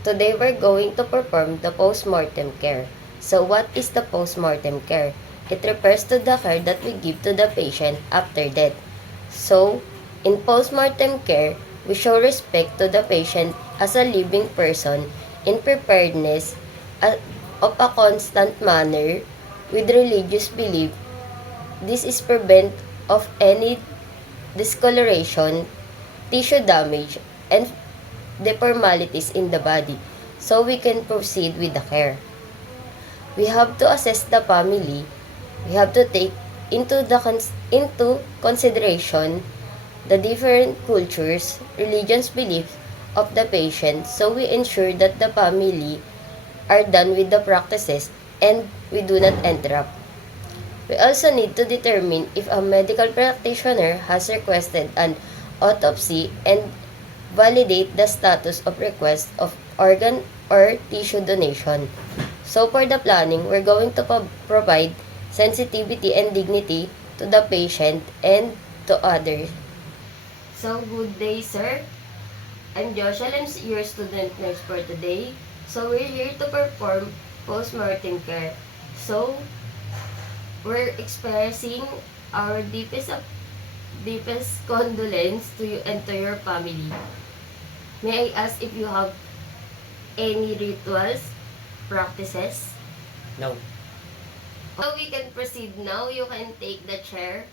Today we're going to perform the post-mortem care. So what is the post-mortem care? It refers to the care that we give to the patient after death. So, in post-mortem care, we show respect to the patient as a living person in preparedness of a constant manner with religious belief. This is prevent of any discoloration, tissue damage, and deformalities in the body, so we can proceed with the care. We have to assess the family. We have to take into consideration the different cultures, religions, beliefs of the patient, so we ensure that the family are done with the practices and we do not interrupt. We also need to determine if a medical practitioner has requested an autopsy and validate the status of request of organ or tissue donation. So for the planning, we're going to provide sensitivity and dignity to the patient and to others. So good day, sir. I'm Joshua. I'm your student nurse for today. So we're here to perform post-mortem care. So we're expressing our deepest condolence to you and to your family. May I ask if you have any rituals, practices? No. So we can proceed now. You can take the chair.